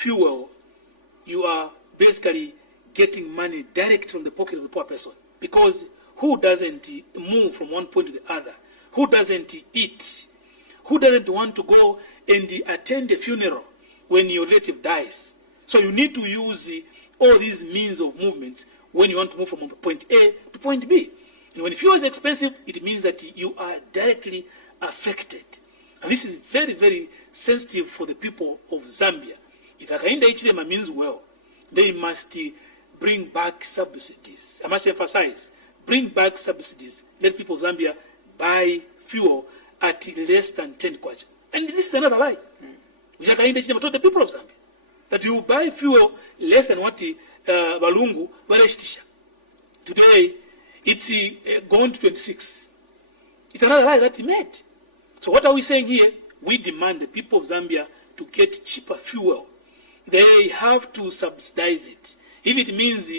fuel, you are basically getting money direct from the pocket of the poor person. Because who doesn't move from one point to the other? Who doesn't eat? Who doesn't want to go and attend a funeral when your relative dies? So you need to use all these means of movements when you want to move from point A to point B. And when fuel is expensive, it means that you are directly affected. And this is very, very sensitive for the people of Zambia. If Hakainde Hichilema means well, they must bring back subsidies. I must emphasize, bring back subsidies. Let people of Zambia buy fuel at less than 10 kwacha. And this is another lie. Which Hakainde Hichilema told the people of Zambia, that you buy fuel less than what Balungu Valeshitisha. Today, it's gone to 26. It's another lie that he made. So what are we saying here? We demand the people of Zambia to get cheaper fuel. They have to subsidize it. If it means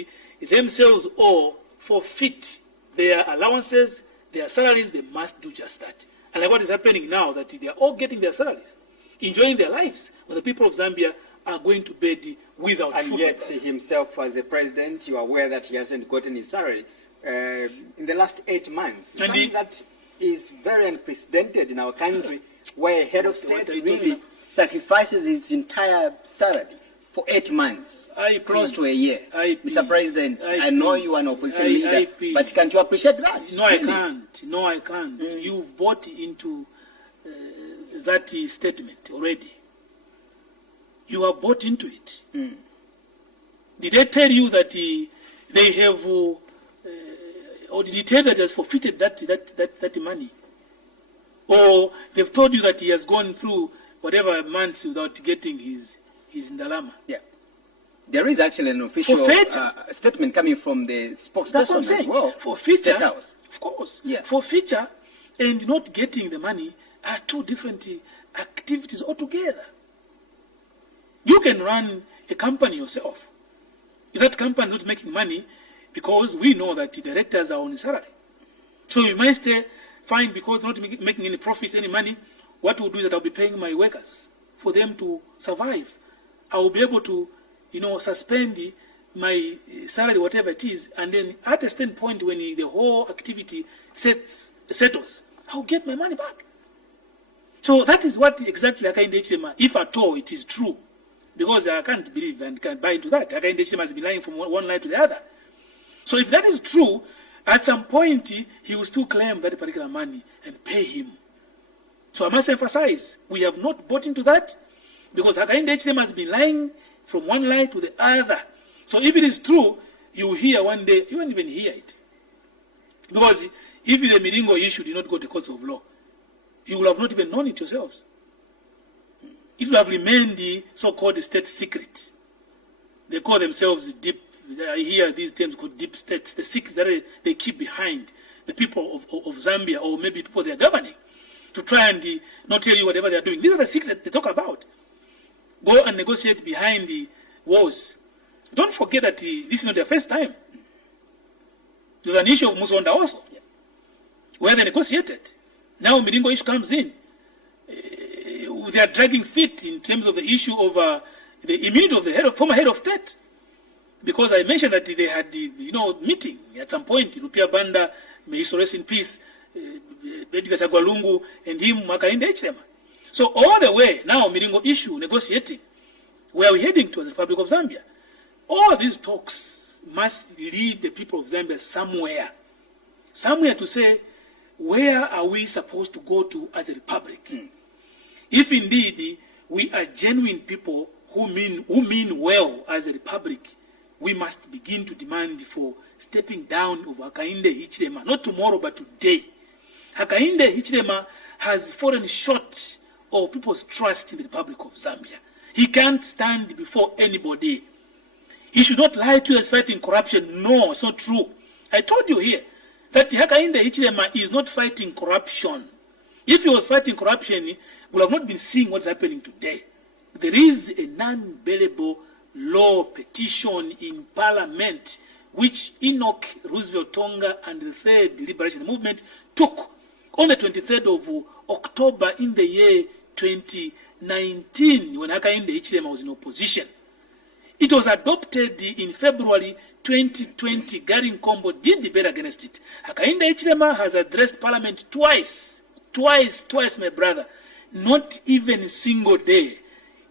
themselves or forfeit their allowances, their salaries, they must do just that. And like what is happening now, that they are all getting their salaries, enjoying their lives, when the people of Zambia are going to bed without food. And yet himself, as the president, you are aware that he hasn't gotten his salary in the last 8 months. Something that is very unprecedented in our country, where a head of state really sacrifices his entire salary for 8 months, close to a year. Mr. President, I know you are an opposition leader, but can't you appreciate that? No, really? I can't. No, I can't. You've bought into that statement already. You are bought into it. Did they tell you that they have, or did he tell that he has forfeited that money? Or they've told you that he has gone through whatever months without getting his ndalama? Yeah. There is actually an official statement coming from the spokesperson as well. Forfeiture, of course. Yeah. Forfeiture and not getting the money are two different activities altogether. You can run a company yourself. If that company is not making money, because we know that the directors are on salary. So you might stay fine because not making any profit, any money. What we'll do is that I'll be paying my workers for them to survive. I will be able to, suspend my salary, whatever it is, and then at a certain point when the whole activity settles, I'll get my money back. So that is what exactly Hakainde Hichilema, if at all it is true, because I can't believe and can't buy into that. Hakainde Hichilema has been lying from one line to the other. So if that is true, at some point he will still claim that particular money and pay him. So I must emphasize, we have not bought into that, because Hakainde Hichilema has been lying from one line to the other. So if it is true, you hear one day, you won't even hear it. Because if the Miringo issue did not go to the courts of law, you will have not even known it yourselves. It will have remained the so-called state secret. They call themselves deep, I hear these terms called deep states, the secret that they keep behind the people of Zambia, or maybe people they are governing, to try and not tell you whatever they are doing. These are the secrets they talk about. Go and negotiate behind the walls. Don't forget that this is not their first time. There's an issue of Musonda also, where they negotiated. Now Miringo issue comes in. They are dragging feet in terms of the issue of the immunity of the former head of state. Because I mentioned that they had the meeting at some point. Rupia Banda, may he rest in peace, Edgar Chagwalungu, and him, Hakainde Hichilema. So all the way, now Miringo issue, negotiating, where are we heading to as the Republic of Zambia? All these talks must lead the people of Zambia somewhere. Somewhere to say, where are we supposed to go to as a republic? If indeed we are genuine people who mean well as a republic, we must begin to demand for stepping down of Hakainde Hichilema, not tomorrow but today. Hakainde Hichilema has fallen short of people's trust in the Republic of Zambia. He can't stand before anybody. He should not lie to us fighting corruption. No, it's not true. I told you here that Hakainde Hichilema is not fighting corruption. If he was fighting corruption, we would have not been seeing what's happening today. There is a non-bailable law petition in Parliament which Enock Tonga and the Third Liberation Movement took on the 23rd of October in the year 2019. 19, when Hakainde Hichilema was in opposition. It was adopted in February 2020. Gary Nkombo did debate against it. Hakainde Hichilema has addressed Parliament twice, my brother. Not even a single day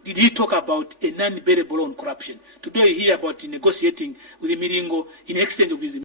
did he talk about a non-bearable on corruption. Today you hear about negotiating with the Miringo in exchange of his